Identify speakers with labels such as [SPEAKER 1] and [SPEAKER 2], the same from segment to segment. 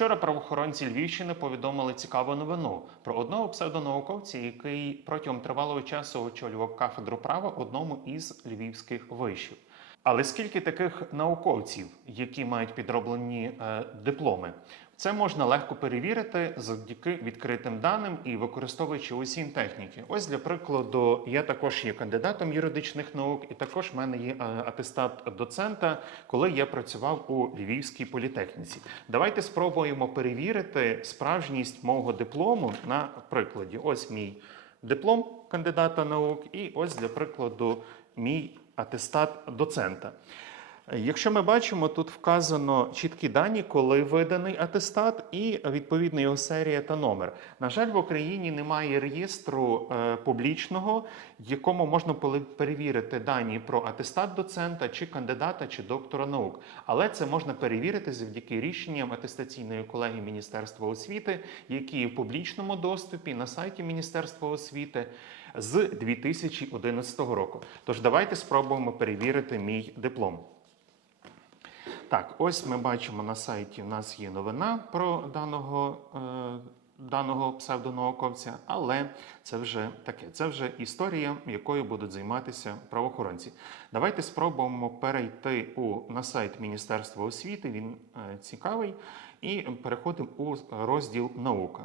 [SPEAKER 1] Вчора правоохоронці Львівщини повідомили цікаву новину про одного псевдонауковця, який протягом тривалого часу очолював кафедру права одному із львівських вишів. Але скільки таких науковців, які мають підроблені е, дипломи? Це можна легко перевірити завдяки відкритим даним і використовуючи усі техніки. Ось для прикладу, я також є кандидатом юридичних наук, і також в мене є е, атестат доцента, коли я працював у Львівській політехніці. Давайте спробуємо перевірити справжність мого диплому на прикладі. Ось мій диплом кандидата наук, і ось для прикладу мій атестат доцента. Якщо ми бачимо, тут вказано чіткі дані, коли виданий атестат, і відповідно його серія та номер. На жаль, в Україні немає реєстру е, публічного, якому можна перевірити дані про атестат доцента, чи кандидата, чи доктора наук. Але це можна перевірити завдяки рішенням атестаційної колегії Міністерства освіти, які в публічному доступі на сайті Міністерства освіти з 2011 року. Тож давайте спробуємо перевірити мій диплом. Так, ось ми бачимо на сайті. У нас є новина про даного, е, даного псевдонауковця, але це вже таке. Це вже історія, якою будуть займатися правоохоронці. Давайте спробуємо перейти у, на сайт Міністерства освіти. Він е, цікавий, і переходимо у розділ наука.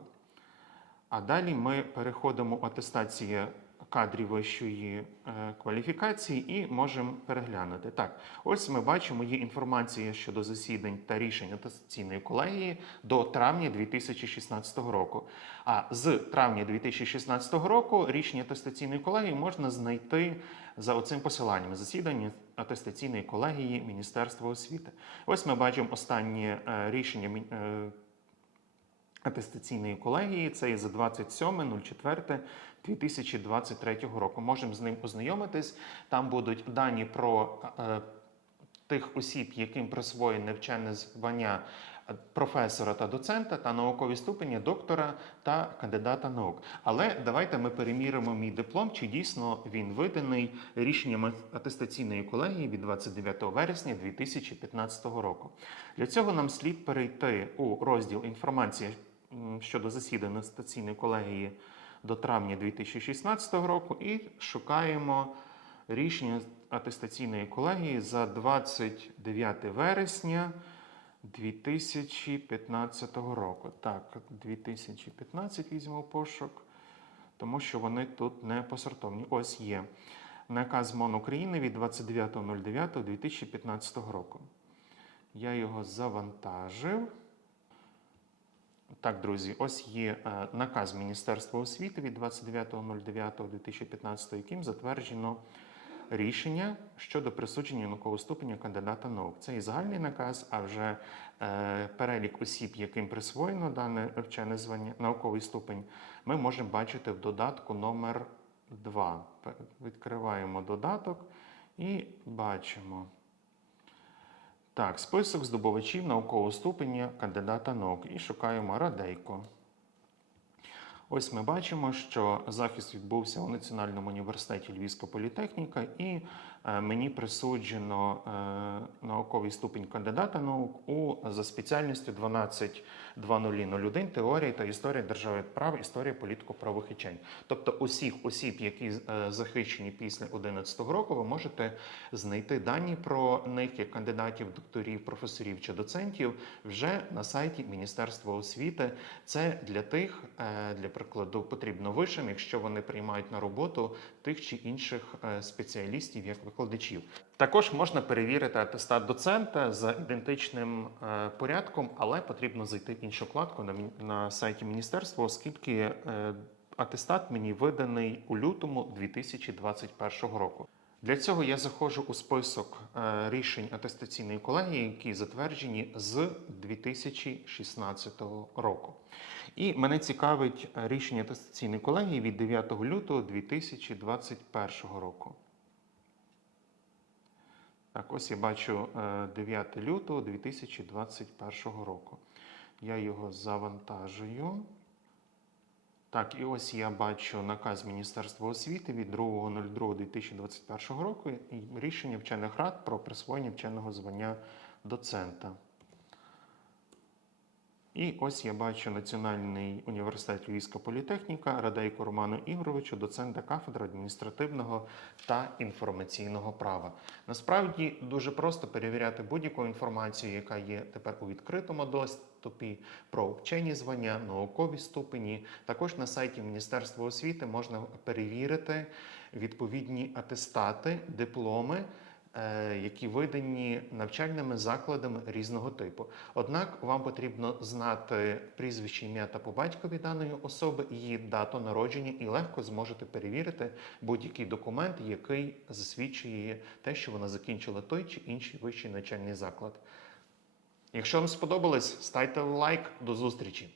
[SPEAKER 1] А далі ми переходимо атестація кадрів вищої е, кваліфікації і можемо переглянути. Так, ось ми бачимо, є інформація щодо засідань та рішень атестаційної колегії до травня 2016 року. А з травня 2016 року рішення атестаційної колегії можна знайти за оцим посиланням засідання атестаційної колегії Міністерства освіти. Ось ми бачимо останнє е, рішення. Атестаційної колегії. Це є за 27.04.2023 року. Можемо з ним ознайомитись. Там будуть дані про е, тих осіб, яким присвоєне вчене звання е, професора та доцента та наукові ступені доктора та кандидата наук. Але давайте ми переміримо мій диплом, чи дійсно він виданий рішенням атестаційної колегії від 29 вересня 2015 року. Для цього нам слід перейти у розділ інформація щодо засідань атестаційної колегії до травня 2016 року і шукаємо рішення атестаційної колегії за 29 вересня 2015 року. Так, 2015 візьмемо пошук, тому що вони тут не посортовані. Ось є наказ МОН України від 29.09.2015 року. Я його завантажив. Так, друзі, ось є е, наказ Міністерства освіти від 29.09.2015, яким затверджено рішення щодо присудження наукового ступеня кандидата наук. Це і загальний наказ, а вже е, перелік осіб, яким присвоєно дане вчене звання, науковий ступень, ми можемо бачити в додатку номер 2. Відкриваємо додаток і бачимо. Так, список здобувачів наукового ступеня кандидата наук і шукаємо Радейко. Ось ми бачимо, що захист відбувся у Національному університеті Львівська політехніка, і е, мені присуджено е, науковий ступінь кандидата наук у за спеціальністю 12.0001 теорія та історія держави права, історія політико-правових вчень. Тобто усіх осіб, які е, захищені після 11 року, ви можете знайти дані про них як кандидатів, докторів, професорів чи доцентів вже на сайті Міністерства освіти. Це для тих, е, для прикладу, потрібно вишим, якщо вони приймають на роботу тих чи інших е, спеціалістів як викладачів. Також можна перевірити атестат доцента за ідентичним е, порядком, але потрібно зайти в іншу вкладку на, сайті міністерства, оскільки е, атестат мені виданий у лютому 2021 року. Для цього я заходжу у список е, рішень атестаційної колегії, які затверджені з 2016 року. І мене цікавить е, рішення атестаційної колегії від 9 лютого 2021 року. Так, ось я бачу е, 9 лютого 2021 року. Я його завантажую. Так, і ось я бачу наказ Міністерства освіти від 2.02.2021 року і рішення вчених рад про присвоєння вченого звання доцента. І ось я бачу Національний університет Львівська політехніка, Радейко Роману Ігоровичу, доцента кафедри адміністративного та інформаційного права. Насправді дуже просто перевіряти будь-яку інформацію, яка є тепер у відкритому доступі про вчені звання, наукові ступені. Також на сайті Міністерства освіти можна перевірити відповідні атестати, дипломи. Е, Які видані навчальними закладами різного типу. Однак вам потрібно знати прізвище, ім'я та по батькові даної особи, її дату народження, і легко зможете перевірити будь-який документ, який засвідчує те, що вона закінчила той чи інший вищий навчальний заклад. Якщо вам сподобалось, ставте лайк. До зустрічі!